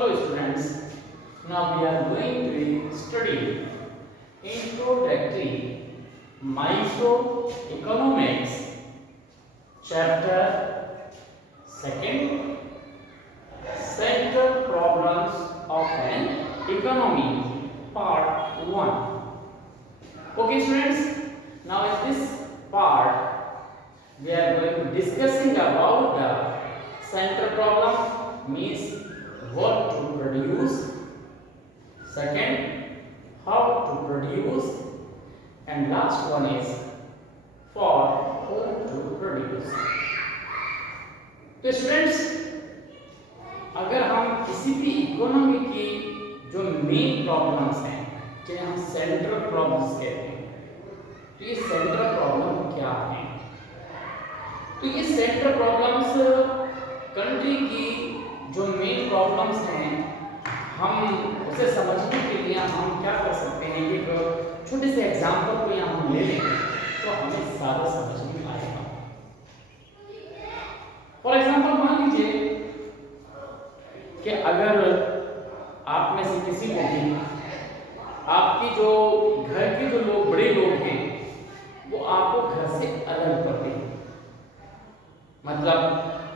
Hello students, now we are going to study Introductory Microeconomics chapter 2nd Central Problems of an Economy part 1. Okay students, now in this part we are going to discussing about the central problem means what to produce, second how to produce, and last one is for whom to produce. तो students अगर हम किसी भी economy की जो main problems हैं जिन्हें हम सेंट्रल प्रॉब्लम्स कहते हैं, तो ये सेंट्रल प्रॉब्लम क्या है? तो ये सेंट्रल प्रॉब्लम्स कंट्री की जो मेन प्रॉब्लम्स हैं, हम उसे समझने के लिए हम क्या कर सकते हैं कि छोटे से एग्जाम्पल को यहाँ हम ले लेंगे तो हमें सारा समझ में आएगा। फॉर एग्जाम्पल मान लीजिए कि अगर आप में से किसी को भी आपकी जो घर के जो लोग बड़े लोग हैं वो आपको घर से अलग कर दें, मतलब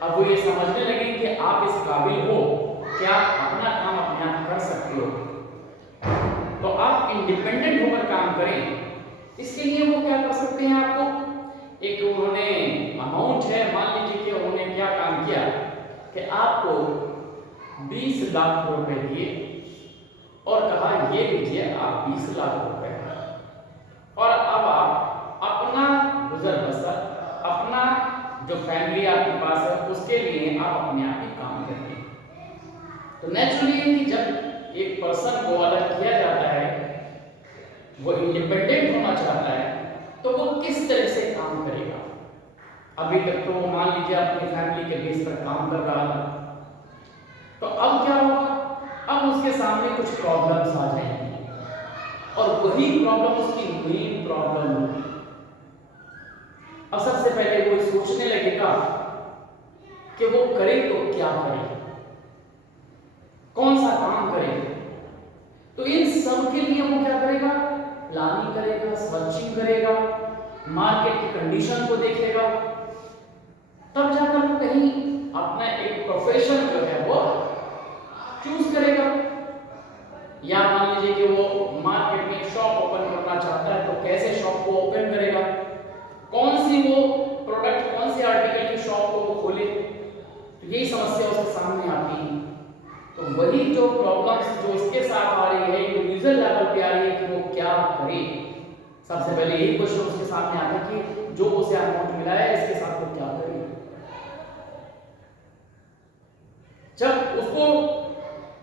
अब वो ये समझने लगे कि आप इस काबिल हो कि आप अपना काम अपने आप कर सकते हो, तो आप इंडिपेंडेंट होकर काम करें। इसके लिए वो क्या कर सकते हैं, आपको एक उन्होंने अमाउंट है, मान लीजिए कि उन्होंने क्या काम किया कि आपको 20 लाख रुपए दिए और कहा ये लीजिए आप 20 लाख रुपए और अब आप अपना गुजर बसर, अपना जो फैमिली आपके पास है उसके लिए आप अपने आप ही काम करेंगे। तो नेचुरली कि जब एक पर्सन को अलग किया जाता है, वो इंडिपेंडेंट होना चाहता है, तो वो किस तरह से काम करेगा? अभी तक तो वो मान लीजिए अपनी फैमिली के बेस पर काम कर रहा था, तो अब क्या होगा? अब उसके सामने कुछ प्रॉब्लम्स आ जाएंगी और वही प्रॉब्लम उसकी मेन प्रॉब्लम होगी। अब सबसे पहले वो सोचने लगेगा कि वो करे तो क्या करे, कौन सा काम करे। तो इन सब के लिए वो क्या करेगा? प्लानिंग करेगा, सर्चिंग करेगा, मार्केट की कंडीशन को देखेगा, तब जाकर वो कहीं अपना एक प्रोफेशन जो है वो चूज करेगा। या मान लीजिए कि वो मार्केट में एक शॉप ओपन करना चाहता है, तो कैसे शॉप को ओपन करेगा, कौन सी वो प्रोडक्ट, कौन सी आर्टिकल की शॉप को वो खोले। तो यही समस्या उसके सामने आती है। तो वही जो प्रॉब्लम्स जो उसके साथ आ रही है, इंडिविजुअल लेवल पे आ रही है कि वो क्या करे। सबसे पहले यही क्वेश्चन उसके सामने आता है कि जो उसे अमाउंट मिला है इसके साथ वो क्या करे। जब उसको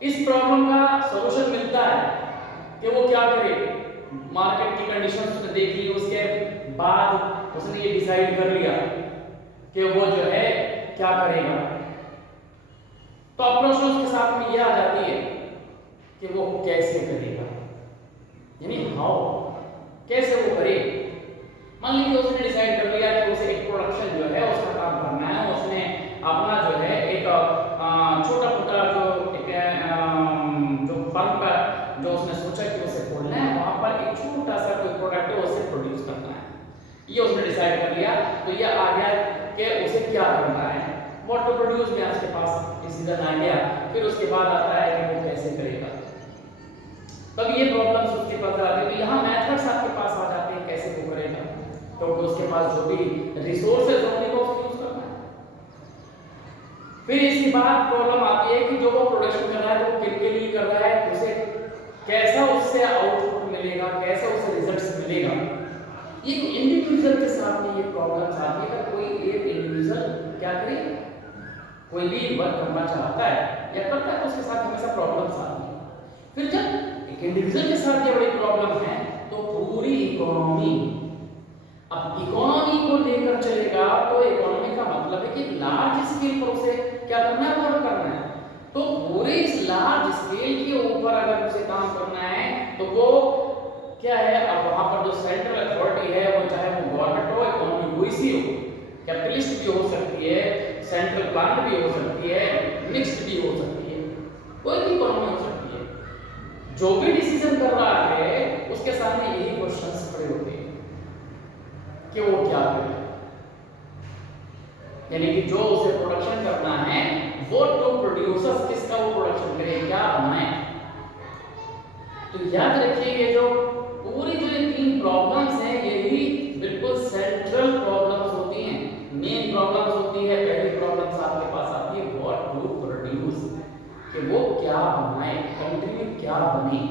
इस प्रॉब्लम का सॉल्यूशन मिलता है कि वो क्या करे, मार्केट की कंडीशन उसने देख ली, उसके बाद उसने ये डिसाइड कर लिया कि वो जो है क्या करेगा, तो अप्रोच उसके साथ में ये आ जाती है कि वो कैसे करेगा, यानी हाउ, कैसे वो करे। मान लीजिए उसने डिसाइड कर लिया कि उसे एक प्रोडक्शन जो है उसका काम करना है, उसने अपना जो है एक छोटा मोटा जो फर्म का जो उसने सोचा कि उसे खोलना है, वहां पर एक छोटा सा कोई प्रोडक्ट है उसे प्रोड्यूस करना है, ये उसने डिसाइड कर लिया। तो ये आ गया कि उसे क्या करना है, व्हाट टू प्रोड्यूस में आपके पास डिसीजन आ गया। फिर उसके बाद आता है कि वो कैसे करेगा, तब ये प्रॉब्लम्स उसके पास आती है। तो यहाँ मेथड्स आपके पास आ जाते हैं कैसे वो करेगा, तो उसके पास जो भी रिसोर्सेज होंगे वो उसको यूज करना है। फिर इसके बाद प्रॉब्लम आती है कि जो वो प्रोडक्शन कर रहा है तो वो किन के लिए कर रहा है, उसे कैसा उससे आउटपुट मिलेगा, कैसा उसे रिजल्ट्स मिलेगा। ये इंडिविजुअल के साथ में ये प्रॉब्लम्स आती है। अगर कोई एक इंडिविजुअल क्या करे, कोई भी वर्क करना चाहता है या करता है तो उसके साथ हमेशा प्रॉब्लम्स आती है। फिर जब एक इंडिविजुअल के साथ ये बड़ी प्रॉब्लम है तो पूरी इकोनॉमी, अब इकोनॉमी को लेकर चलेगा, तो इकोनॉमी का मतलब है कि लार्ज स्केल पर उसे क्या करना है, वर्क करना है। तो पूरे इस लार्ज स्केल के ऊपर अगर उसे काम करना है तो वो क्या है, अब वहां पर जो सेंट्रल अथॉरिटी है वो चाहे वो गवर्नमेंट हो, इकोनॉमी कोई सी हो, कैपिटलिस्ट भी हो सकती है, सेंट्रल प्लान भी हो सकती है, मिक्स्ड भी हो सकती है। कोई भी इकोनॉमी हो सकती है। जो भी डिसीजन कर रहा है उसके सामने यही क्वेश्चंस खड़े होते हैं कि वो क्या करे, यानी कि जो उसे प्रोडक्शन करना है वो तो प्रोड्यूसर्स किसका वो प्रोडक्शन करे, क्या बनाए। तो याद रखिए ये जो पूरी जो ये तीन प्रॉब्लम्स हैं यही बिल्कुल सेंट्रल प्रॉब्लम्स होती हैं, मेन प्रॉब्लम्स होती है। पहली प्रॉब्लम्स आपके पास आती है व्हाट टू प्रोड्यूस, कि वो क्या बनाए, कंट्री में क्या बने।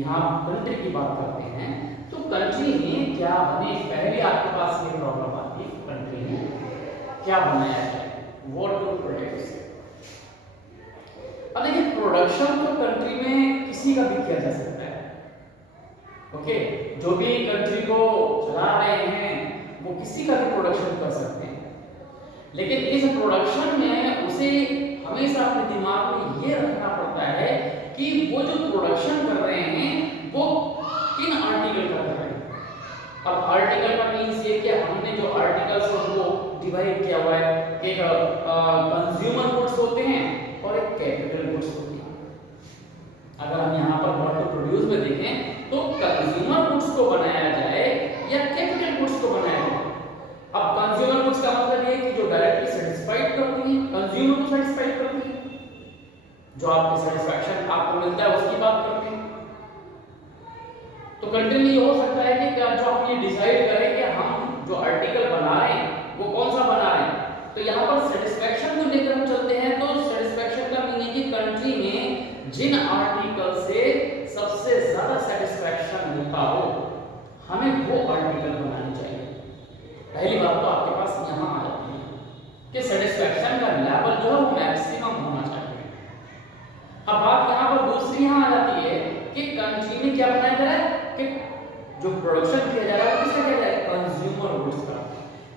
यहाँ कंट्री की बात करते हैं तो कंट्री में क्या बने, पहले आपके पास ये प्रॉब्लम आती है कंट्री में क्या बनाया जाए, व्हाट टू प्रोड्यूस। अब देखिए प्रोडक्शन तो कंट्री में किसी का भी किया जा सकता है, ओके। जो भी कंट्री को चला रहे हैं वो किसी का भी प्रोडक्शन कर सकते हैं, लेकिन इस प्रोडक्शन में उसे हमेशा अपने दिमाग में ये रखना पड़ता है कि वो जो प्रोडक्शन कर रहे हैं वो किन आर्टिकल का कर रहे हैं। अब आर्टिकल का मींस ये कि हमने जो आर्टिकल्स को डिवाइड किया हुआ है कि कंज्यूमर गुड्स होते हैं और एक कैपिटल गुड्स होती है। अगर हम यहाँ पर व्हाट टू प्रोड्यूस में देखें तो कंज्यूमर गुड्स को बनाया जाए या कैपिटल गुड्स को बनाया जाए। अब कंज्यूमर गुड्स का मतलब ये है कि जो डायरेक्टली सेटिस्फाइड करती है, कंज्यूमर को सेटिस्फाइड करती है, जो आपके सेटिस्फैक्शन आपको मिलता है उसकी बात करते हैं। तो कंट्री ये हो सकता है कि जो हम ये डिसाइड करें कि हम जो आर्टिकल बना रहे हैं वो कौन सा बना रहे हैं। तो यहाँ पर सेटिस्फैक्शन को लेकर हम चलते हैं तो सेटिस्फैक्शन का मीनिंग कि कंट्री में जिन आर्टिकल से सबसे ज्यादा सेटिस्फैक्शन होता हो हमें वो आर्टिकल बनानी चाहिए। पहली बात तो आपके पास यहाँ आ जाती है कि सेटिस्फैक्शन का लेवल जो है वो मैक्सिमम होना चाहिए। अब बात यहाँ पर दूसरी यहाँ आ जाती है कि कंट्री में क्या बनाया जा रहा है कि जो प्रोडक्शन किया जा रहा है वो किसका किया जा रहा है, कंज्यूमर गुड्स का।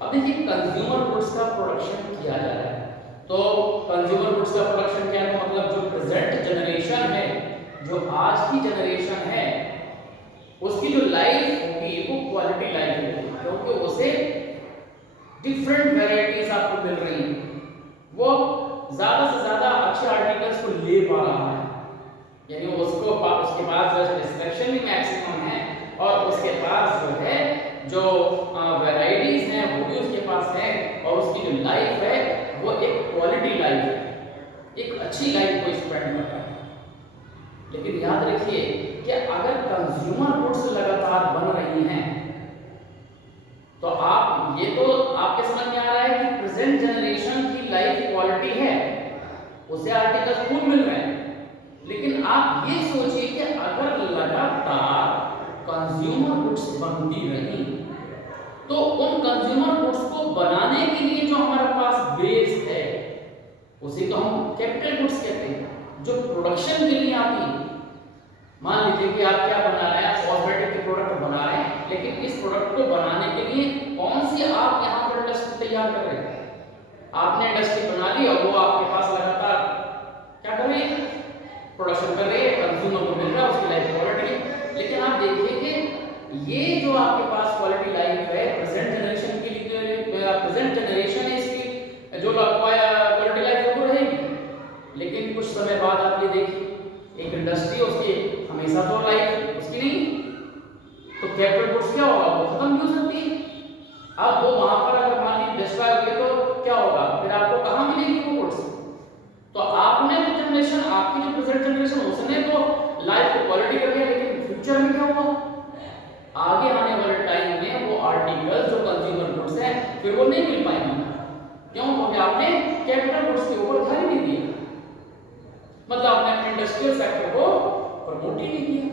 अब देखिए कंज्यूमर गुड्स का प्रोडक्शन किया जा रहा है तो कंज्यूमर गुड्स का प्रोडक्शन क्या है, मतलब जो प्रेजेंट जनरेशन है, जो आज की जनरेशन है उसकी जो लाइफ होगी वो क्वालिटी लाइफ होगी, क्योंकि उसे डिफरेंट वैरायटीज आपको मिल रही हैं, वो ज्यादा से ज्यादा अच्छे आर्टिकल्स को ले पा रहा है, यानी उसके पास जो सेटिस्फैक्शन भी मैक्सिमम है और उसके पास जो है जो वैरायटीज हैं वो भी उसके पास है और उसकी जो लाइफ है वो एक क्वालिटी लाइफ है, एक अच्छी लाइफ को स्पेंड करता है। लेकिन याद रखिए कि अगर कंज्यूमर गुड्स लगातार बन रही हैं तो आप ये तो आपके समझ में आ रहा है कि प्रेजेंट जनरेशन की लाइफ क्वालिटी है, उसे आर्टिकल्स खूब मिल रहे हैं, लेकिन आप ये सोचिए कि अगर लगातार कंज्यूमर गुड्स बनती रही तो उन कंज्यूमर गुड्स को बनाने के लिए जो हमारे पास बेस है उसे तो हम कैपिटल गुड्स कहते हैं, जो प्रोडक्शन के लिए आती है। मान लीजिए कि आप क्या बना रहे हैं, कॉस्मेटिक के प्रोडक्ट बना रहे हैं, लेकिन इस प्रोडक्ट को बनाने के लिए कौन सी आप यहाँ पर इंडस्ट्री तैयार कर रहे हैं, आपने इंडस्ट्री बना ली और वो आपके पास लगातार क्या कर रही है, प्रोडक्शन कर रही है, कंज्यूमर को मिल रहा है, उसकी लाइफ क्वालिटी। लेकिन आप देखिए कि ये जो आपके पास क्वालिटी लाइफ है प्रेजेंट जनरेशन के लिए, प्रेजेंट जनरेशन है इसकी जो क्वालिटी लाइफ है वो रहेगी, लेकिन कुछ समय बाद आप ये देखिए एक इंडस्ट्री उसकी हमेशा तो लाइफ उसकी नहीं, तो कैपिटल गुड्स क्या होगा, वो खत्म भी हो सकती है। अब वो वहां पर अगर मान लीजिए डिस्ट्रॉय हो गई तो क्या होगा, फिर आपको कहां मिलेगी वो गुड्स। तो आपने जो जनरेशन, आपकी जो प्रेजेंट जनरेशन, उसने तो लाइफ को क्वालिटी कर दिया, लेकिन फ्यूचर में क्या होगा, आगे आने वाले टाइम में वो आर्टिकल जो कंज्यूमर गुड्स हैं फिर वो नहीं मिल पाएंगे। क्यों, क्योंकि आपने कैपिटल गुड्स के ऊपर ध्यान नहीं दिया, मतलब आपने अपने इंडस्ट्रियल सेक्टर को प्रमोट ही नहीं किया।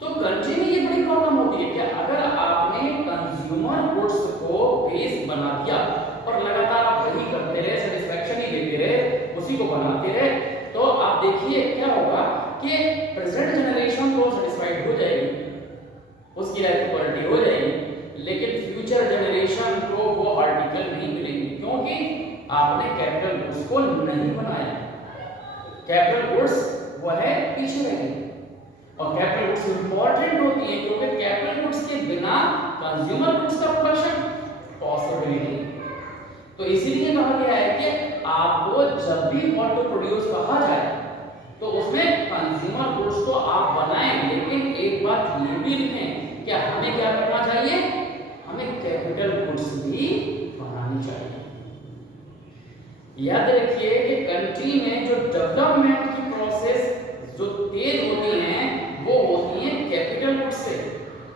तो कंट्री में ये बड़ी प्रॉब्लम होती है कि अगर आपने कंज्यूमर गुड्स को बेस बना दिया और लगातार आप वही करते रहे, सेटिस्फैक्शन ही देते रहे, उसी को बनाते रहे, तो आप देखिए क्या होगा कि प्रेजेंट जनरेशन तो सेटिस्फाइड हो जाएगी, उसकी लाइफ क्वालिटी हो जाएगी, लेकिन फ्यूचर जनरेशन को वो आर्टिकल नहीं मिलेंगे, क्योंकि आपने कैपिटल गुड्स को नहीं बनाया। कैपिटल गुड्स वो है पीछे रह गई, और कैपिटल गुड्स इंपॉर्टेंट होती है क्योंकि कैपिटल गुड्स के बिना कंज्यूमर गुड्स का प्रोडक्शन पॉसिबल नहीं। तो इसीलिए कहा गया है कि आपको जब भी व्हाट टू प्रोड्यूस कहा जाए तो उसमें कंज्यूमर गुड्स तो आप बनाएं, लेकिन एक बात ये भी लिखें कि हमें क्या करना चाहिए, हमें कैपिटल गुड्स भी बनानी चाहिए। याद रखिए कि कंट्री में जो डेवलपमेंट की प्रोसेस जो तेज होती है वो होती है कैपिटल गुड्स से,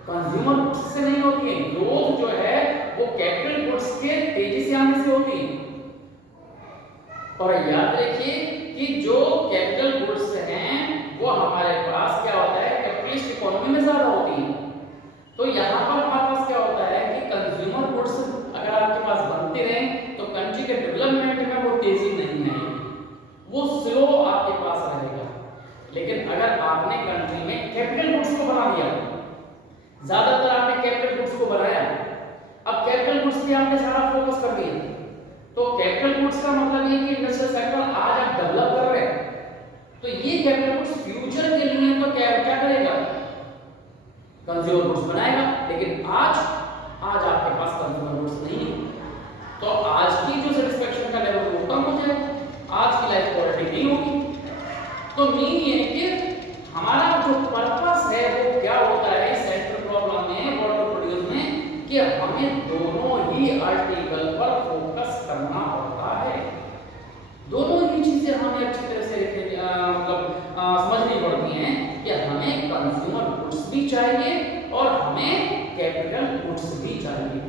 कंज्यूमर गुड्स से नहीं होती है। ग्रोथ जो है वो कैपिटल गुड्स के तेजी से आने से होती है। और याद रखिए कि जो कैपिटल गुड्स हैं वो हमारे पास क्या होता है, कैपिटलिस्ट इकोनॉमी में ज्यादा होती है। तो यहाँ पर हमारे पास क्या होता है कि कंज्यूमर गुड्स अगर आपके पास बनते रहे तो कंट्री के डेवलपमेंट में वो तेजी नहीं आएगी, वो स्लो आपके पास रहेगा। लेकिन अगर आपने कंट्री में कैपिटल गुड्स को बना दिया, ज्यादातर आपने कैपिटल गुड्स को बनाया, अब कैपिटल गुड्स पे आपने सारा फोकस कर दिया, तो कैपिटल गुड्स का मतलब ये कि इंडस्ट्रियल सेक्टर आज आप डेवलप कर रहे हैं, तो ये कैपिटल गुड्स फ्यूचर के लिए तो क्या करेगा, कंज्यूमर गुड्स बनाएगा। लेकिन आज आपके पास कंज्यूमर गुड्स नहीं है, तो आज की जो सेटिस्फैक्शन का लेवल वो कम हो जाएगा, आज की लाइफ क्वालिटी नहीं होगी। तो मीन ये है कि हमारा जो पर्पस है वो क्या होता है सेंट्रल प्रॉब्लम में, व्हाट टू प्रोड्यूस में, कि हमें दोनों ही आर्टिकल पर फोकस करना पड़ता है। दोनों ही चीजें हमें अच्छी तरह से समझनी पड़ती हैं कि हमें कंज्यूमर गुड्स भी चाहिए और हमें कैपिटल गुड्स भी चाहिए।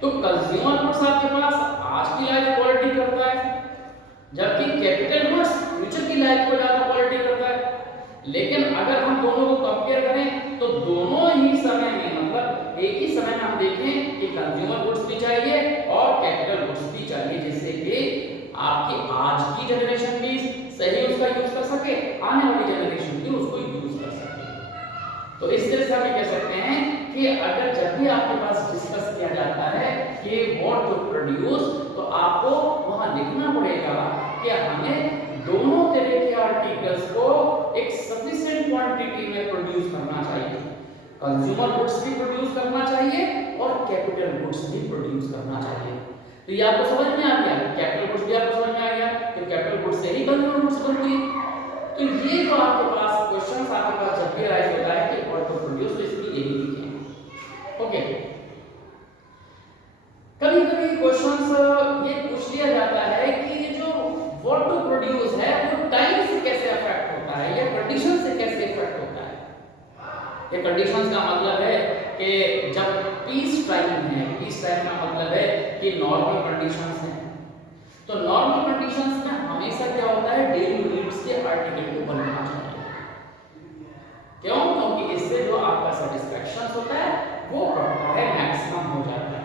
तो कंज्यूमर गुड्स आपके पास आज की लाइफ क्वालिटी करता है, जबकि कैपिटल गुड्स फ्यूचर की लाइफ को ज्यादा क्वालिटी करता है। लेकिन अगर हम दोनों को कंपेयर करें तो दोनों ही समय में, मतलब एक ही समय में हम देखें कि कंज्यूमर गुड्स भी चाहिए और कैपिटल गुड्स भी चाहिए, जिससे कि आपकी आज की जनरेशन भी सही उसका यूज कर सके, आने वाली जनरेशन भी उसको यूज कर सके। तो इस तरह से हम कह सकते हैं कि अगर जब भी आपके पास डिस्कस किया जाता है कि व्हाट टू प्रोड्यूस, तो आपको वहां लिखना पड़ेगा कि हमें दोनों तरह के आर्टिकल्स को एक सफिशिएंट क्वांटिटी में प्रोड्यूस करना चाहिए, कंज्यूमर गुड्स भी प्रोड्यूस करना चाहिए और कैपिटल गुड्स भी प्रोड्यूस करना चाहिए। तो ये आपको समझ में आ गया, कैपिटल गुड्स भी आपको समझ में आ गया, तो कैपिटल गुड्स से ही कंज्यूमर गुड्स बनती है। तो ये जो आपके पास क्वेश्चंस आपके पास जब भी राइज होता है कि व्हाट टू प्रोड्यूस, तो इसकी यही लिखें। ओके, कभी-कभी क्वेश्चंस ये पूछ लिया जाता है कि ये जो व्हाट टू प्रोड्यूस है वो टाइम से कैसे अफेक्ट होता है या कंडीशन से कैसे इफेक्ट होता है। ये कंडीशंस का मतलब है कि जब पीस टाइम है, पीस टाइम का मतलब है कि नॉर्मल कंडीशंस हैं, तो नॉर्मल कंडीशंस में हमेशा क्या होता है, डेली नीड्स के आर्टिकल को बनना चाहिए। क्यों? क्योंकि इससे जो आपका सेटिस्फैक्शन होता है वो बढ़ता है, मैक्सिमम हो जाता है।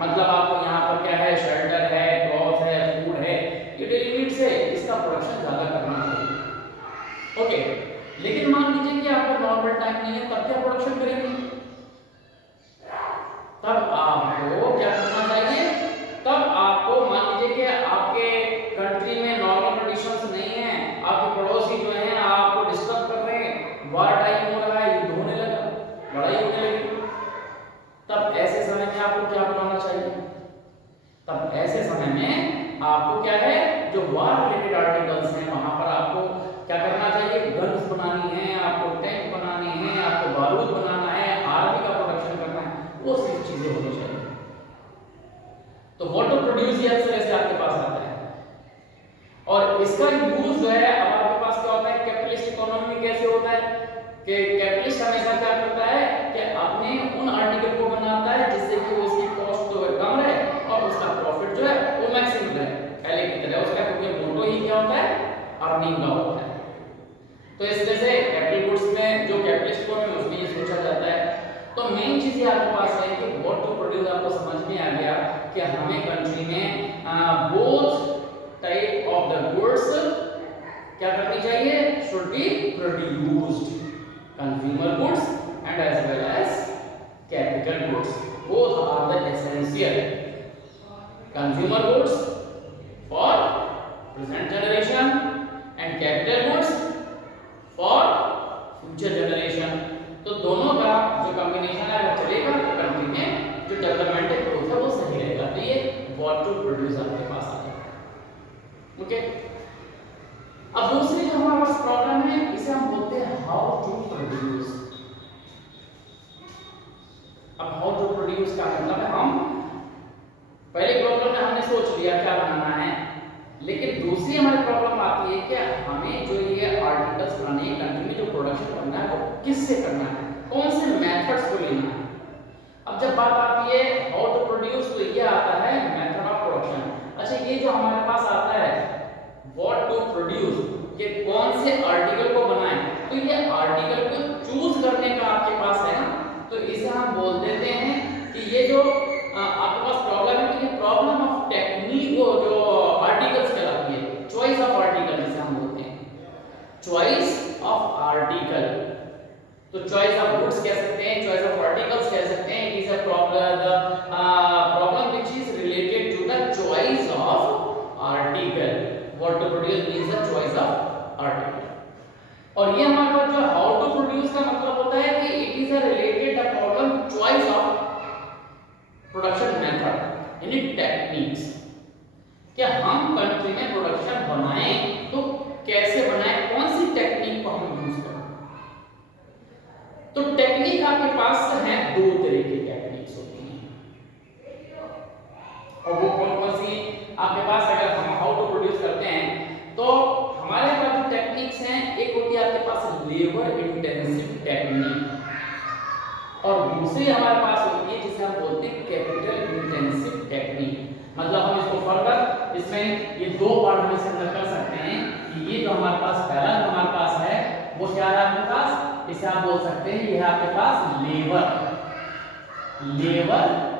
मतलब आपको यहाँ पर क्या है, शेल्टर है, क्लॉथ है, फूड है, ये डेली नीड्स है, इसका प्रोडक्शन ज्यादा करना चाहिए। ओके, लेकिन मान लीजिए कि आपका नॉर्मल टाइम नहीं है, तब क्या प्रोडक्शन करेंगे? तब आपको क्या करना चाहिए, तब आपको मान लीजिए कि आपके कंट्री में नॉर्मल कंडीशंस नहीं है, आपके पड़ोसी जो हैं आपको डिस्टर्ब कर रहे हैं, वार टाइम हो रहा है, युद्ध होने लगा, लड़ाई होने लगी, तब ऐसे समय में आपको क्या बनाना चाहिए? तब ऐसे समय में आपको क्या है, जो वार रिलेटेड आर्टिकल्स हैं वहां पर आपको क्या करना चाहिए, गन्स बनानी है, आपको टैंक बनानी है, आपको बारूद बनाना है, आर्मी का प्रोडक्शन करना है, वो सब चीजें होनी चाहिए। तो व्हाट टू प्रोड्यूस ये अक्सर ऐसे आपके पास आता है, और इसका यूज जो है अब आपके पास क्या होता है, कैपिटलिस्ट इकोनॉमी में कैसे होता है कि कैपिटलिस्ट हमेशा क्या करता है कि अपने उन आर्टिकल को बनाता है जिससे कि उसकी कॉस्ट तो कम रहे और उसका प्रॉफिट जो है वो मैक्सिमम रहे, पहले की तरह। उसका क्योंकि मोटो ही क्या होता है, अर्निंग का होता है। तो इस तरह से कैपिटल गुड्स में जो कैपिटलिस्ट इकोनॉमी उसमें ये सोचा जाता है। तो मेन चीज ये आपके पास है कि व्हाट टू प्रोड्यूस आपको समझ में आ गया कि हमें कंट्री में both type of the goods क्या करनी चाहिए, should be produced, consumer goods and as well as capital goods, both are the essential. Consumer goods for present generation and capital goods for future generation. तो दोनों का जो combination है वो चलेगा तो कंट्री में जो डेवलपमेंट है ग्रोथ है वो सही रहेगा। तो ये व्हाट टू प्रोड्यूस आपके पास आ जाएगा। ओके। अब दूसरी जो हमारे पास प्रॉब्लम है इसे हम बोलते हैं हाउ टू प्रोड्यूस। अब हाउ टू प्रोड्यूस का मतलब है हम पहले प्रॉब्लम में हमने सोच लिया क्या बनाना है, लेकिन दूसरी हमारी प्रॉब्लम आती है कि हमें जो ये आर्टिकल्स बनाने हैं कंट्री में जो प्रोडक्शन करना है वो किससे करना है, कौन से मेथड्स को लेना है। अब जब बात आती है हाउ टू प्रोड्यूस तो ये आता है मेथड ऑफ प्रोडक्शन। अच्छा ये जो हमारे पास आता है व्हाट टू प्रोड्यूस, ये कौन से आर्टिकल को बनाएं, तो ये आर्टिकल को चूज करने का आपके पास है ना, तो इसे हम बोल देते हैं कि ये जो आपके पास प्रॉब्लम है तो ये प्रॉब्लम ऑफ टेक्निक वो जो आर्टिकल्स कहलाती है, चॉइस ऑफ आर्टिकल जिसे हम बोलते हैं, चॉइस ऑफ आर्टिकल। तो चॉइस ऑफ गुड्स कह सकते हैं, चॉइस ऑफ आर्टिकल्स कह सकते हैं। It is a problem which is related to the choice of article. What to produce means the choice of article. और ये हमारे पास जो हाउ टू प्रोड्यूस का मतलब होता है कि it is a related the problem choice of production method यानी टेक्निक्स। क्या हम कंट्री में प्रोडक्शन बनाएं तो कैसे बनाएं, कौन सी टेक्निक को हम यूज करें। तो टेक्निक आपके पास है दो तरह की टेक्निक्स होती हैं, और वो कौन कौन सी आपके पास अगर हम हाउ टू प्रोड्यूस करते हैं तो हमारे पास जो टेक्निक्स हैं एक होती है आपके पास लेबर इंटेंसिव टेक्निक, और दूसरी हमारे पास होती है जिसे हम बोलते हैं कैपिटल इंटेंसिव टेक्निक। मतलब हम इसको फर्दर इसमें ये दो पार्ट हम इसके अंदर कर सकते हैं कि ये जो हमारे पास पहला जो हमारे पास है वो क्या है आपके पास, इसे आप बोल सकते हैं ये है आपके पास लेबर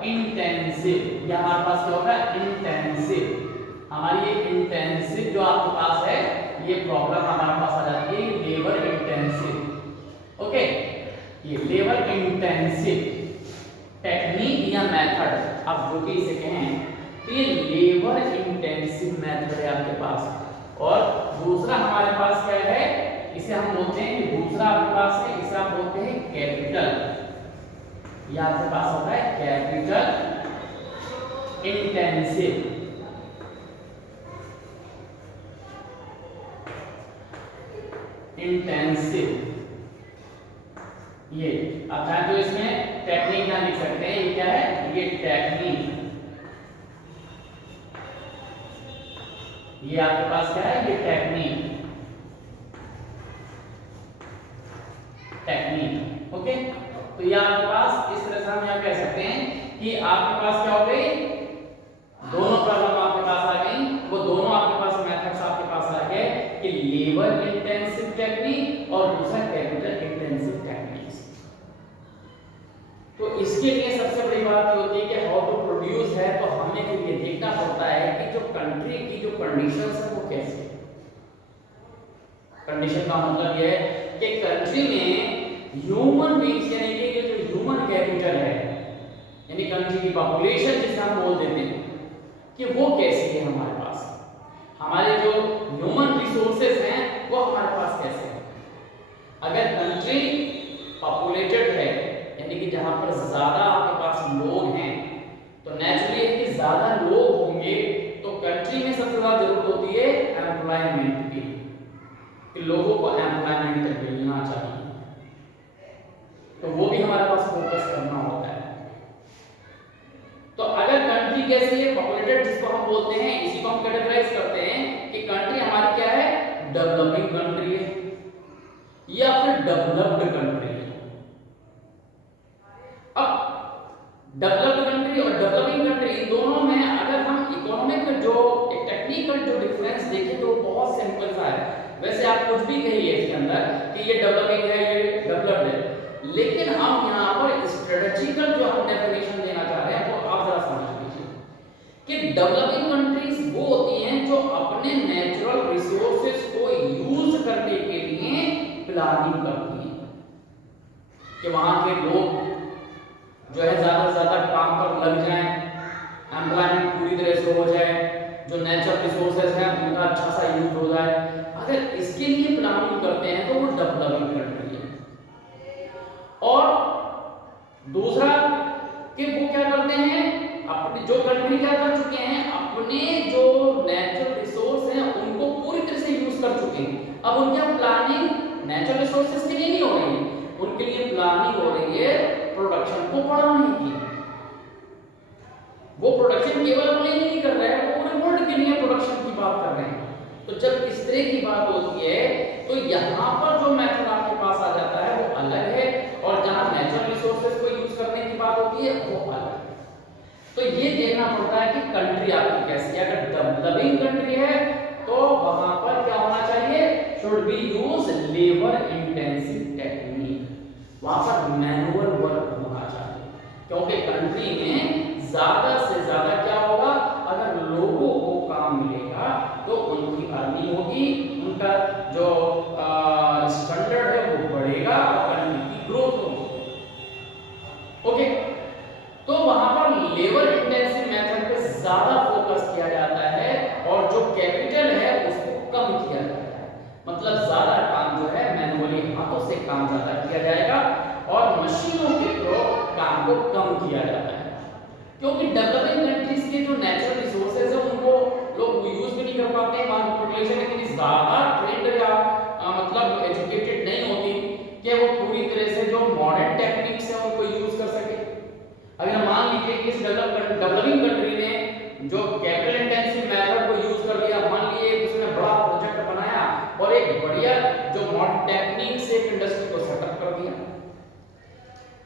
इंटेंसिव। ये हमारे पास क्या होगा इंटेंसिव। हमारी ये इंटेंसिव जो आपके पास है ये प्रॉब्लम हमारे पास आ जाती है लेबर इंटेंसिव। ओके, ये लेबर इंटेंसिव टेक्निक या मेथड आप जो भी इसे कहें तो ये लेबर इंटेंसिव मेथड है आपके पास। और दूसरा हमारे पास क्या है, इसे हम बोलते हैं, दूसरा आपके पास है इसे आप बोलते हैं कैपिटल। ये आपके पास होता है कैपिटल इंटेंसिव। इंटेंसिव ये अब चाहे तो इसमें टेक्निक ना लिख सकते हैं, ये क्या है ये टेक्निक। ये आपके पास क्या है ये टेक्निक। ओके, तो ये आपके पास इस तरह से हम यहां कह सकते हैं कि आपके पास क्या हो गई, दोनों प्रॉब्लम आपके पास आ गई, वो दोनों आपके पास मेथड्स आपके पास आ गए कि लेबर इंटेंसिव टेक्निक और दूसरा कैपिटल इंटेंसिव टेक्निक्स। तो इसके लिए सबसे बड़ी बात ये होती है कि हाउ टू प्रोड्यूस है तो हमें फिर ये देखना पड़ता है कि जो कंट्री की जो कंडीशंस है वो कैसे है। कंडीशन का मतलब ये है कि कंट्री में ह्यूमन बीइंग्स यानी कि जो ह्यूमन कैपिटल है यानी कंट्री की पॉपुलेशन जिसे हम बोल देते हैं कि वो कैसी है हमारे पास, हमारे जो ह्यूमन रिसोर्सेज हैं वो हमारे पास कैसे हैं। अगर कंट्री पॉपुलेटेड है यानी कि जहां पर ज्यादा आपके पास लोग हैं तो नेचुरली है कि ज्यादा लोग होंगे तो कंट्री में सबसे ज्यादा जरूरत होती है एम्प्लॉयमेंट की, कि लोगों को एम्प्लॉयमेंट मिलना चाहिए, तो वो भी हमारे पास फोकस करना होता है। तो अगर कंट्री कैसी है पॉपुलेटेड जिसको हम बोलते हैं, इसी को हम कैटेगराइज करते हैं कि कंट्री हमारी क्या है डेवलपिंग कंट्री है या फिर डेवलप्ड कंट्री है। अब डेवलप्ड कंट्री और डेवलपिंग कंट्री इन दोनों में अगर हम इकोनॉमिक जो एक टेक्निकल जो डिफरेंस देखें तो बहुत सिंपल सा है। वैसे आप कुछ भी कहिए इसके अंदर कि ये डेवलपिंग है ये डेवलप्ड है, लेकिन हम यहाँ पर स्ट्रेटेजिकल जो हम डेफिनेशन देना चाह रहे हैं वो आप जरा समझ लीजिए कि डेवलपिंग कंट्रीज वो होती हैं जो अपने नेचुरल रिसोर्सेज को यूज करने के लिए प्लानिंग करती हैं कि वहां के लोग जो है ज्यादा से ज्यादा काम पर लग जाएं, एम्प्लॉयमेंट पूरी तरह से हो जाए, जो नेचुरल रिसोर्सेज हैं उनका अच्छा सा यूज हो जाए। अगर इसके लिए प्लानिंग करते हैं तो वो डेवलपिंग कंट्री है। और दूसरा कि वो क्या करते हैं, अपने जो कंट्री क्या कर चुके हैं अपने जो नेचुरल रिसोर्स हैं चुके हैं, अब उनकी प्लानिंग नेचुरल रिसोर्सेज के लिए नहीं हो रही है, उनके लिए प्लानिंग हो रही है प्रोडक्शन को बढ़ाने की। वो प्रोडक्शन केवल अपने लिए नहीं कर रहे हैं, वो पूरे वर्ल्ड के लिए प्रोडक्शन की बात कर रहे हैं। तो जब इस तरह की बात होती है तो यहाँ पर जो मेथड आपके पास आ जाता है वो अलग है, और जहाँ नेचुरल रिसोर्सेज को यूज करने की बात होती है वो अलग है। तो ये देखना पड़ता है कि कंट्री आपकी कैसी है। अगर डेवलपिंग कंट्री है तो वहां पर क्या होना चाहिए, should B use labour intensive technique, वहां पर मैनुअल वर्क होना चाहिए, क्योंकि कंट्री में ज्यादा से ज्यादा क्या होगा, अगर लोगों को काम मिलेगा तो उनकी अर्निंग होगी, उनका जो स्टैंडर्ड है वो बढ़ेगा और कंट्री की ग्रोथ होगी। ओके, तो वहां पर लेबर इंटेंसिव मेथड पे ज्यादा फोकस किया जाता है और जो कैपिटल है उसको कम किया जाता है। मतलब ज्यादा काम जो है मैनुअली हाथों से काम ज्यादा किया जाएगा और मशीनों के थ्रू काम को कम किया जाता है, क्योंकि डेवलपिंग कंट्रीज के जो नेचुरल रिसोर्सेज है उनको लोग यूज भी नहीं कर पाते हैं। वहां की पॉपुलेशन इतनी ज्यादा ट्रेंड या मतलब एजुकेटेड नहीं होती कि वो पूरी तरह से जो मॉडर्न टेक्निक्स है उनको यूज कर सके। अगर मान लीजिए कि इस डेवलपिंग कंट्री ने जो कैपिटल इंटेंसिव मेथड को यूज कर लिया, मान लीजिए उसने बड़ा प्रोजेक्ट बनाया और एक बढ़िया जो मॉडर्न टेक्निक से एक इंडस्ट्री को सेटअप कर दिया,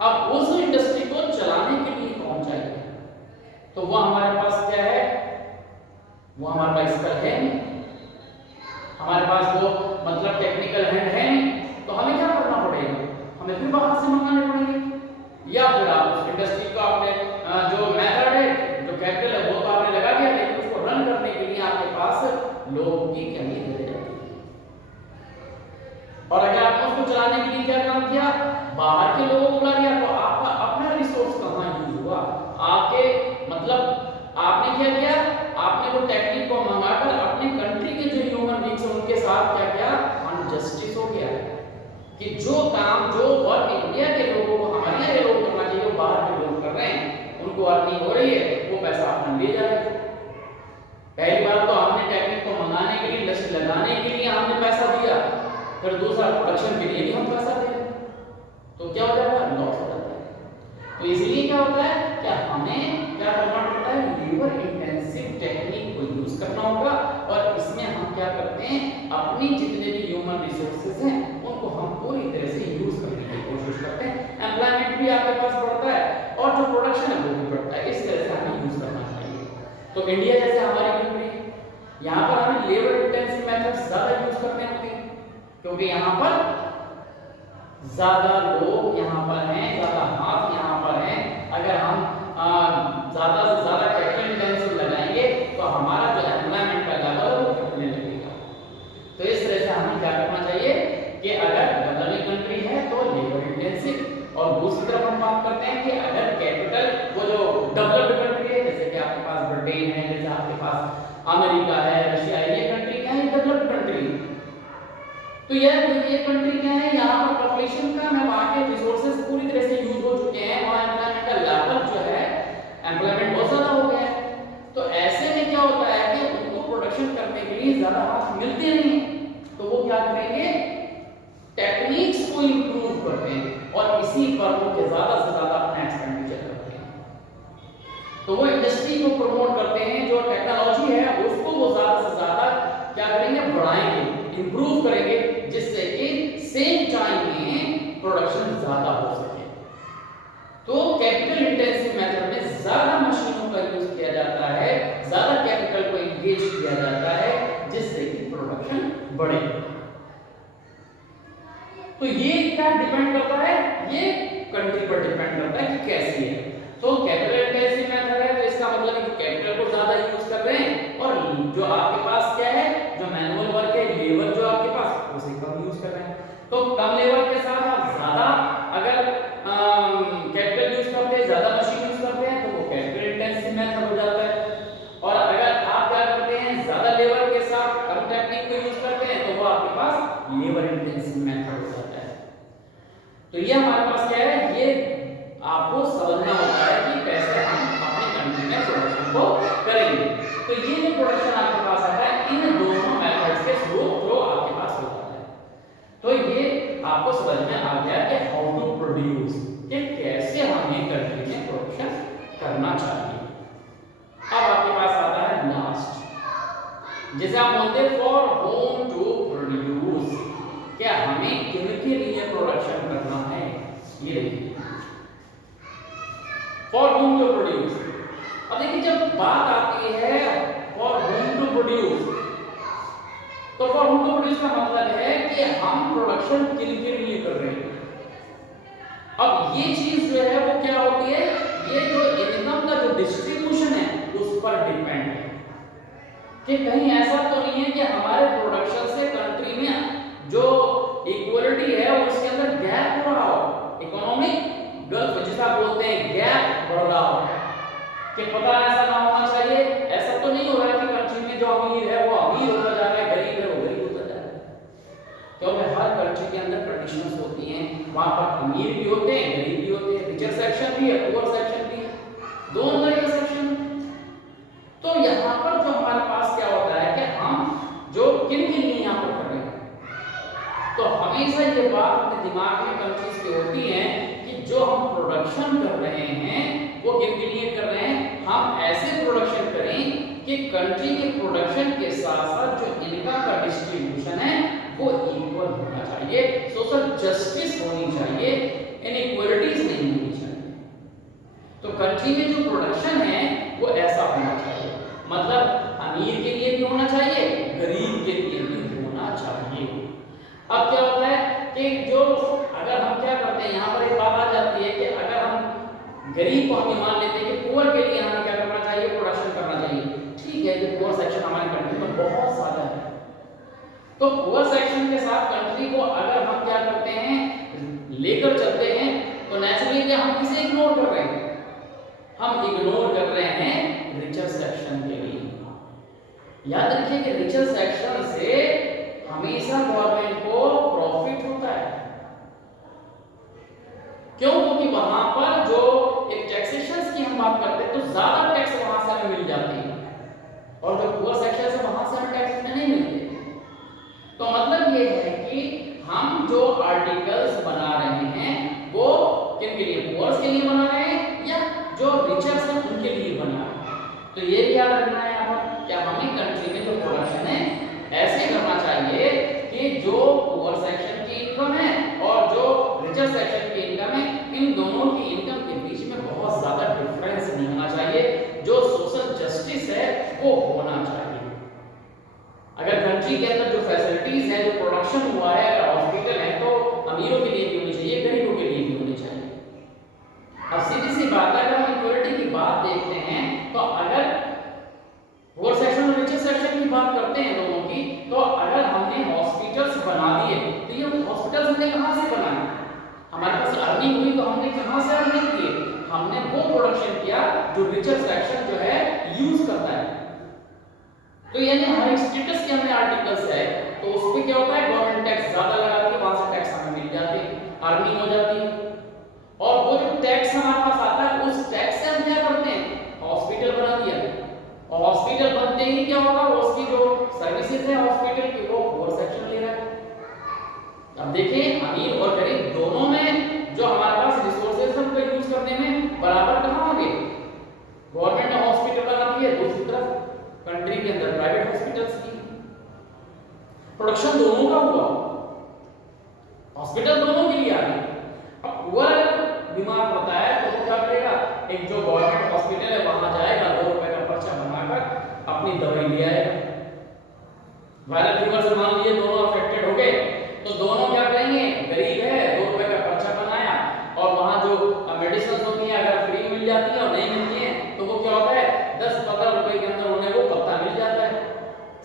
अब उस इंडस्ट्री को चलाने के लिए कौन चाहिए, तो वो हमारे पास क्या है, वो हमारे पास स्किल है नहीं, हमारे पास वो मतलब टेक्निकल हैंड है नहीं, तो हमें क्या करना पड़ेगा, हमें फिर बाहर से मंगाने पड़ेंगे, या फिर आप उस इंडस्ट्री को आपने जो मेथड है जो कैपिटल है वो तो आपने लगा दिया, लेकिन उसको रन करने के लिए आपके पास लोगों की कमी रह जाती है। और अगर आपने उसको चलाने के लिए क्या काम किया, बाहर के लोगों को बुला लिया, तो आपका अपना रिसोर्स कहाँ यूज हुआ, आपके मतलब आपने क्या किया, आपने वो टेक्निक को मंगाकर अपने कंट्री के जो ह्यूमन बींग्स हैं उनके साथ क्या किया, अनजस्टिस हो गया कि जो काम जो वर्क इंडिया के लोगों को हमारे यहाँ के लोग करना चाहिए वो बाहर के लोग कर रहे हैं, उनको अर्निंग हो रही है, वो पैसा अपने ले जा रहे हैं। पहली बात तो हमने टेक्निक को मंगाने के लिए, इंडस्ट्री लगाने के लिए हमने पैसा दिया, फिर दूसरा प्रोडक्शन के लिए भी हम पैसा दे रहे हैं, तो क्या हो जाएगा, लॉस हो जाता है। तो इसलिए क्या होता है कि हमें क्या करना पड़ता है, लेबर इंटेंसिव टेक्निक को यूज करना होगा, और इसमें हम क्या करते हैं, अपनी जितने भी ह्यूमन रिसोर्सेज हैं उनको हम पूरी तरह से यूज करने की कोशिश करते हैं, एम्प्लॉयमेंट भी आपके पास बढ़ता है और जो प्रोडक्शन है वो भी बढ़ता है, इस तरह से हमें यूज करना चाहिए। तो इंडिया जैसे हमारी कंट्री, यहाँ पर हमें लेबर इंटेंसिव मेथड ज्यादा यूज करने होते हैं, क्योंकि यहाँ पर ज्यादा लोग यहाँ पर हैं, ज्यादा हाथ यहाँ पर हैं। अगर हम ज्यादा से ज्यादा कैपिटल इंटेंसिव लगाएंगे तो हमारा जो एम्प्लॉयमेंट का लेवल है वो घटने लगेगा। तो इस तरह से हमें क्या करना चाहिए कि अगर डेवलपिंग कंट्री है तो लेबर इंटेंसिव, और दूसरी तरफ हम बात करते हैं कि अगर कैपिटल वो जो डेवलप्ड कंट्री है, जैसे कि आपके पास ब्रिटेन है, जैसे आपके पास अमेरिका है, रशिया है, ये कंट्री क्या है, डेवलप्ड कंट्री। तो ये कंट्री क्या है, यहाँ पर पॉपुलेशन कम है, वहाँ के रिसोर्सेज पूरी तरह से यूज हो चुके हैं, वहाँ एम्प्लॉयमेंट का लेवल जो है, एम्प्लॉयमेंट बहुत ज्यादा हो गया है। तो ऐसे में क्या होता है कि उनको प्रोडक्शन करने के लिए ज्यादा हाथ मिलते नहीं, तो वो क्या करेंगे, टेक्निक्स को इंप्रूव करते हैं और इसी पर वो ज्यादा से ज्यादा अपना एक्सपेंडिचर करते हैं। तो वो इंडस्ट्री को प्रमोट करते हैं, जो टेक्नोलॉजी है उसको वो ज्यादा से ज्यादा क्या करेंगे, बढ़ाएंगे, इंप्रूव करेंगे, जिससे कि सेम टाइम में प्रोडक्शन ज्यादा हो सके। तो कैपिटल इंटेंसिव मेथड में ज्यादा मशीनों का यूज किया जाता है, ज्यादा कैपिटल को एंगेज किया जाता है, जिससे कि प्रोडक्शन बढ़े। तो ये क्या डिपेंड करता है, ये कंट्री पर डिपेंड करता है कि कैसी है। तो कैपिटल इंटेंसिव मेथड है तो इसका मतलब है कि कैपिटल को ज्यादा यूज कर रहे हैं, और जो आपके पास क्या है, जो मैनुअल वर्क है, लेबर जो आपके पास उसे कम यूज कर रहे हैं। तो कम लेबर के साथ आप ज्यादा अगर कैपिटल यूज करते हैं, ज्यादा मशीन यूज करते हैं, तो वो कैपिटल इंटेंसिव मेथड हो जाता है। और अगर आप क्या करते हैं, ज्यादा लेबर के साथ कम टेक्निक को यूज करते हैं, तो वो आपके पास लेबर इंटेंसिव मेथड हो जाता है। तो ये हमारे पास क्या है, ये आपको समझना होता है कि कैसे हम अपनी कंट्री में प्रोडक्शन को करेंगे। तो ये जो प्रोडक्शन आपके पास आता है, इन दोनों मेथड्स के थ्रू आपके पास आपको समझ में आ गया कि हाउ टू प्रोड्यूस, कि कैसे हमें कंट्री में प्रोडक्शन करना चाहिए। अब आपके पास आता है लास्ट, जिसे आप बोलते हैं फॉर होम टू प्रोड्यूस, क्या हमें किनके लिए प्रोडक्शन करना है। ये देखिए फॉर होम टू प्रोड्यूस। अब देखिए जब बात आती है फॉर होम टू प्रोड्यूस, तो फॉर होम टू प्रोड्यूस का मतलब है कि हम प्रोडक्शन किनके लिए कर रहे हैं। अब ये चीज जो है वो क्या होती है, ये जो इनकम का जो डिस्ट्रीब्यूशन है उस पर डिपेंड है, कि कहीं ऐसा तो नहीं है कि हमारे प्रोडक्शन से कंट्री में जो इक्वलिटी है उसके अंदर गैप हो रहा हो, इकोनॉमिक गल्फ जिसे आप बोलते हैं गैप बढ़ रहा हो, कि पता ऐसा ना होना चाहिए। ऐसा तो नहीं हो रहा है कि कंट्री में जो अमीर है वो अमीर होता जा रहा है, गरीब है वो गरीब होता जा रहा है, क्योंकि हर कंट्री के अंदर कंडीशंस होती हैं, वहां पर अमीर भी होते हैं गरीब भी होते हैं, रिचर सेक्शन भी है पुअर सेक्शन भी है, दोनों तरह के सेक्शन। तो यहाँ पर जो हमारे पास क्या होता है कि हम जो किन के लिए यहाँ पर कर रहे हैं, तो हमेशा ये बात अपने दिमाग में कंफ्यूज की होती है कि जो हम प्रोडक्शन कर रहे हैं वो किन के लिए कर रहे हैं। हम ऐसे प्रोडक्शन करें कि कंट्री के प्रोडक्शन के साथ साथ जो इनकम का डिस्ट्रीब्यूशन है वो इक्वल होना चाहिए, सोशल जस्टिस होनी चाहिए, इनइक्वालिटीज नहीं होनी चाहिए। तो कंट्री में जो प्रोडक्शन है वो ऐसा होना चाहिए, मतलब अमीर के लिए भी होना चाहिए, गरीब के लिए भी होना चाहिए। अब क्या होता है कि जो अगर हम क्या करते हैं, यहाँ पर एक बात आ जाती है कि अगर हम गरीब को हम मान लेते हैं कि पुअर के लिए हमें क्या करना चाहिए, प्रोडक्शन करना चाहिए। ठीक है कि पुअर सेक्शन हमारी कंट्री में बहुत ज्यादा है, तो पुअर सेक्शन के साथ कंट्री को अगर हम क्या करते हैं लेकर चलते हैं, तो नेचुरली क्या हम किसे इग्नोर कर रहे हैं, हम इग्नोर कर रहे हैं रिचर सेक्शन के लिए। याद रखिए कि रिचर सेक्शन से हमेशा गवर्नमेंट को प्रॉफिट होता है, क्यों, क्योंकि वहां पर जो एक टैक्सेशन की हम बात करते हैं तो ज्यादा टैक्स वहां से हमें मिल जाती है, और जो पुअर सेक्शन से वहां से हमें टैक्स नहीं मिलते। तो मतलब ये है कि हम जो आर्टिकल्स बना रहे हैं वो किन के लिए, पुअर्स के लिए बना रहे हैं या जो रिचर्स हैं उनके लिए बना रहे हैं। तो ये याद रखना है यहाँ पर, क्या हमें कंट्री में जो प्रोडक्शन है ऐसे करना चाहिए कि जो पुअर सेक्शन की इनकम है और जो रिचर सेक्शन की इनकम है, इन दोनों की इनकम के बीच में बहुत ज्यादा डिफरेंस नहीं होना चाहिए, जो सोशल जस्टिस है वो होना चाहिए। अगर कंट्री के अंदर जो फैसिलिटीज है, जो प्रोडक्शन हुआ है, अगर हॉस्पिटल है तो अमीरों के लिए भी होनी चाहिए, गरीबों के लिए भी होनी चाहिए। अब सीधी सी बात है, अगर हम इक्वालिटी की बात देखते हैं तो अगर पुअर सेक्शन और रिचर सेक्शन की बात करते हैं दोनों की, तो अगर हमने हॉस्पिटल्स बना दिए तो ये हॉस्पिटल्स हमने कहां से बनाए, हमारे पास अर्निंग हुई तो हमने कहां से अर्निंग की, हमने वो प्रोडक्शन किया जो रिचर सेक्शन जो है यूज करता है। तो यानी हर स्टेटस के हमने आर्टिकल्स है तो उस पे क्या होता है, गवर्नमेंट टैक्स ज्यादा लगाती है, वहां से टैक्स हमें मिल जाती है, अर्निंग हो जाती है, और वो जो टैक्स हमारे पास आता है उस टैक्स से हम क्या करते हैं, हॉस्पिटल बना दिया, और हॉस्पिटल बनते ही क्या होगा, उसकी जो सर्विसेज है हॉस्पिटल की वो पुअर सेक्शन ले रहा है। अब देखिए अमीर और गरीब दोनों में जो हमारे पास रिसोर्सेज है उनको यूज करने में बराबर कहां आ गए, गवर्नमेंट ने हॉस्पिटल बना दिए, दूसरी तरफ कंट्री के अंदर प्राइवेट हॉस्पिटल्स की, प्रोडक्शन दोनों का हुआ, हॉस्पिटल दोनों के लिए आ गए। अब पुअर बीमार पड़ता है तो वो क्या करेगा, एक जो गवर्नमेंट हॉस्पिटल है वहां जाएगा, 2 रुपए का पर्चा बनाकर अपनी दवाई ले आएगा। वायरल फीवर से मान लीजिए दोनों अफेक्टेड हो गए, तो दोनों क्या करेंगे, गरीब है 2 रुपए का पर्चा बनाया, और वहां जो मेडिसिन होती है अगर फ्री मिल जाती है और नहीं मिलती है तो वो क्या होता है, 10-15 रुपए के अंदर उन्हें वो पत्ता मिल जाता है,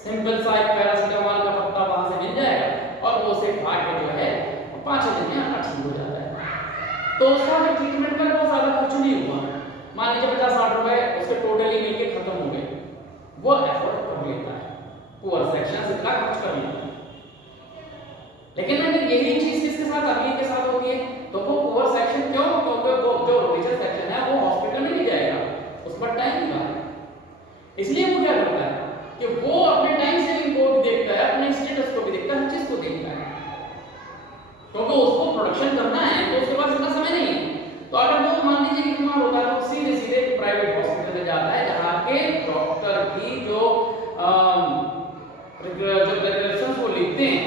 सिंपल सा एक पैरासिटामोल का पत्ता वहां से मिल जाएगा और वो उसे खा के जो है 5 दिन में अपना ठीक हो जाता है। तो उसका जो ट्रीटमेंट का बहुत ज्यादा खर्च नहीं हुआ, मान लीजिए 50-60 रुपए उसके टोटली मिलके खत्म हो गए, वो एफोर्ड कर लेता है, पुअर सेक्शन से इतना खर्च कर लेता है। लेकिन अगर यही चीज किसके साथ, अमीर के साथ होती है, तो वो पुअर सेक्शन क्यों, क्योंकि वो जो रिचर सेक्शन है वो हॉस्पिटल में नहीं जाएगा, उस पर टाइम नहीं लगा, इसलिए वो क्या करता है कि वो अपने टाइम सेविंग को भी देखता है, अपने स्टेटस को भी देखता है, हर चीज को देखता है। क्योंकि उसको प्रोडक्शन करना है तो उसके पास इतना समय नहीं है। तो अगर वो मान लीजिए कि बीमार होता है तो सीधे सीधे प्राइवेट हॉस्पिटल में जाता है, जहाँ के डॉक्टर की जो प्रिस्क्रिप्शन वो लिखते हैं,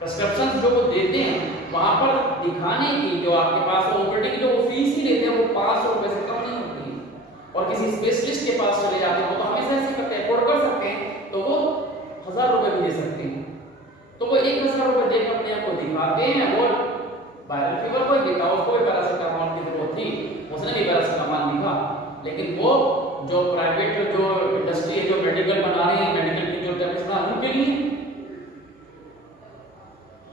प्रिस्क्रिप्शन जो वो देते हैं, वहां पर दिखाने की जो आपके पास ओपीडी की जो वो फीस ही लेते हैं वो 500 रुपए से कम नहीं होती है। और किसी स्पेशलिस्ट के पास चले जाते हैं, वो तो हमेशा ऐसे करते हैं, अफोर्ड कर सकते हैं तो वो 1000 रुपए भी दे सकते हैं। तो वो 1000 रुपए देकर अपने आप को दिखाते हैं। वो वायरल फीवर कोई दिखा, उसको भी पैरासिटामोल की जरूरत थी, उसने भी पैरासिटामोल लिखा, लेकिन वो जो प्राइवेट जो इंडस्ट्री है, जो मेडिकल बना रही है, मेडिकल की जो टेस्ट बना उनके लिए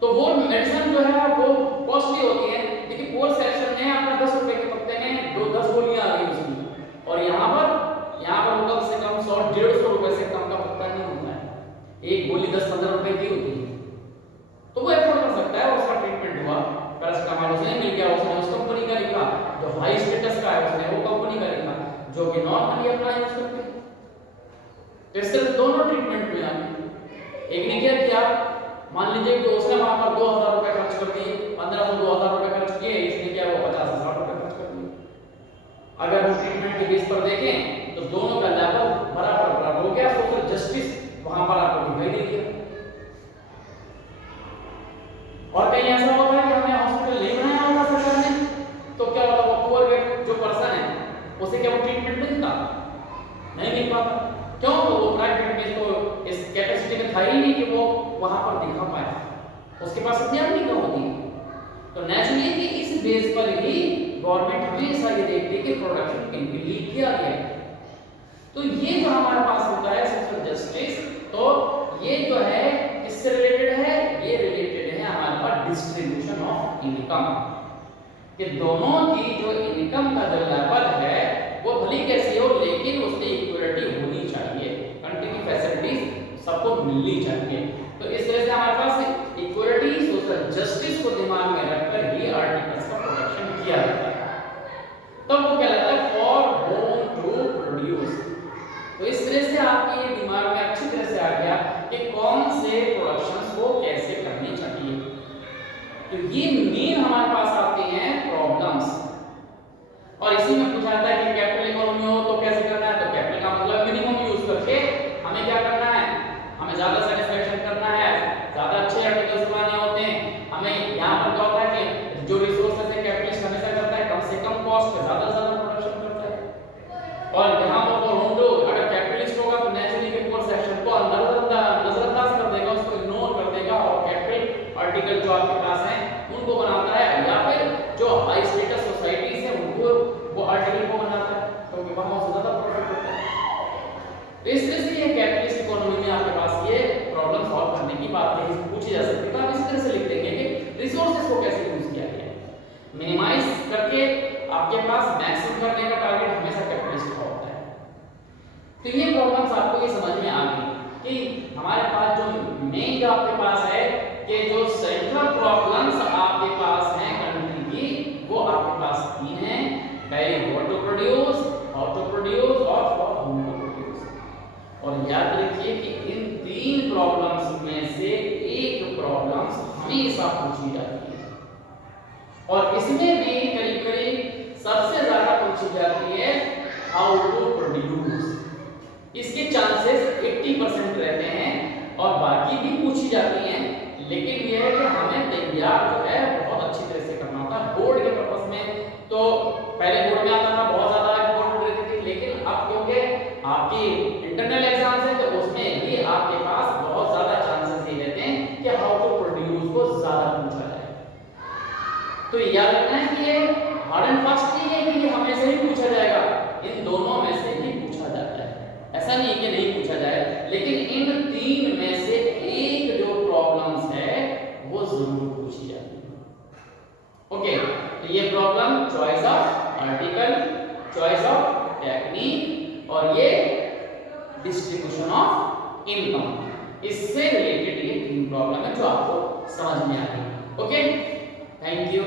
तो वो मेडिसिन जो है वो कॉस्टली होती है। लेकिन पोल सेक्शन में आपका 10 रुपए के पत्ते में 10 गोलियां आ गई उसकी, और यहाँ पर वो कम से कम 100-150 रुपए से कम का पत्ता नहीं होता है, एक गोली 10-15 रुपए की होती है। तो वो एफोर्ड कर सकता है, उसका ट्रीटमेंट हुआ, पैरासिटामोल उसने मिल गया, उसने उस कंपनी का लिखा, जो हाई स्टेटस का है उसने वो कंपनी का लिखा, जो कि नॉर्मली अपना यूज करते हैं। तो इससे दोनों ट्रीटमेंट में आगे एक ने क्या किया, मान लीजिए कि उसने वहां पर 2000 रुपए खर्च कर दिए, 1500-2000 रुपए खर्च किए, इसने क्या वो 50-60 रुपए खर्च कर दिए। अगर हम ट्रीटमेंट के बेस पर देखें तो दोनों का लेवल बराबर हो गया, सोशल जस्टिस वहां पर आपको दिखाई दे दिया। और कहीं ऐसा होता है कि हमने हॉस्पिटल नहीं बनाया होता सरकार ने, तो क्या होता, वो पुअर जो पर्सन है उसे क्या वो ट्रीटमेंट मिलता नहीं मिल पाता। क्यों? तो वो प्राइवेट में तो इस कैपेसिटी में था ही नहीं कि वो वहां पर दिखा पाए, उसके पास इतनी अर्निंग कम होती है। तो नेचुरली कि इस बेस पर ही गवर्नमेंट हमेशा ये देखती है कि प्रोडक्शन इंक्रीज किया गया है। तो ये जो हमारे पास होता है सोशल जस्टिस, तो ये जो है किससे रिलेटेड है, ये रिलेटेड है हमारे पास डिस्ट्रीब्यूशन ऑफ इनकम, कि दोनों की जो इनकम का जो लेवल है वो भली कैसी हो, लेकिन उसमें इक्वलिटी होनी चाहिए, कंट्री फैसिलिटीज सबको मिलनी चाहिए। तो इस तरह से हमारे पास इक्वलिटी, सोशल जस्टिस को दिमाग में रखकर ही आर्टिकल्स का प्रोडक्शन किया जाता है। तो वो क्या लगता है, फॉर होम टू प्रोड्यूस। तो इस तरह से आपके ये दिमाग में अच्छी तरह से आ गया कि कौन से प्रोडक्शंस को कैसे करनी चाहिए। तो ये मेन हमारे पास आते हैं प्रॉब्लम्स, और इसी में पूछा जाता है कि कैपिटल इकोनॉमी हो तो कैसे करना है। तो कैपिटल का मतलब मिनिमम यूज करके हमें क्या करना है, हमें ज्यादा सेटिस्फैक्शन करना है, ज्यादा अच्छे आर्टिकल्स बनाने होते हैं। हमें यहाँ पर क्या होता है कि जो रिसोर्सेज है कैपिटलिस्ट हमेशा करता है कम से कम कॉस्ट पे ज्यादा प्रोडक्शन करता है। और यहाँ पर होंडो अगर कैपिटलिस्ट होगा तो नेचुरली के पोर सेक्शन को नजरअंदाज कर देगा, उसको इग्नोर कर देगा, और कैपिटल आर्टिकल जो आपके पास है उनको बनाता है, या फिर जो हाई स्टेटस सोसाइटीज है उनको वो आर्टिकल को बनाता है, क्योंकि वहां से ज्यादा प्रॉफिट होता है। तो इस तरह से ये कैपिटलिस्ट इकोनॉमी में आपके पास ये प्रॉब्लम सॉल्व करने की बात नहीं पूछी जा सकती। तो आप इस तरह से लिख देंगे कि रिसोर्सेज को कैसे यूज किया गया, मिनिमाइज करके आपके पास मैक्सिमम करने का टारगेट हमेशा कैपिटलिस्ट का होता है। तो ये प्रॉब्लम्स आपको ये समझ में आ गई कि हमारे पास जो मेन जो आपके पास है कि जो सेंट्रल प्रॉब्लम्स आपके पास हैं कंट्री की, वो आपके पास 3 हैं, पहले what to produce, how to produce और फॉर होम टू प्रोड्यूस। और याद रखिए कि इन 3 प्रॉब्लम्स में से एक प्रॉब्लम्स हमेशा पूछी जाती है, और इसमें भी करीब सबसे ज्यादा पूछी जाती है हाउ टू प्रोड्यूस। इसके चांसेस 80% रहते हैं, और बाकी भी पूछी जाती हैं, लेकिन यह है कि हमें तैयार जो है बहुत अच्छी तरह से करना होता है। बोर्ड के पर्पस में तो पहले बोर्ड में आता था, बहुत ज्यादा इंपॉर्टेंट रहती थी, लेकिन अब क्योंकि आपकी इंटरनल एग्जाम्स है तो उसमें भी आपके पास बहुत ज्यादा चांसेस ये रहते हैं कि हाउ टू प्रोड्यूस को ज्यादा पूछा जाए। तो याद रखना है कि ये हार्ड एंड फास्ट नहीं है कि ये हमेशा ही पूछा जाएगा, इन दोनों में से ही पूछा जाता है। ऐसा नहीं है कि नहीं पूछा जाए, लेकिन इन 3 में से एक जो प्रॉब्लम्स है वो जरूर पूछी जाती है। ओके, तो ये problem choice of article, choice of technique और ये डिस्ट्रीब्यूशन ऑफ इनकम, इससे रिलेटेड ये 3 प्रॉब्लम है जो आपको समझ में आ गई। Okay, thank you.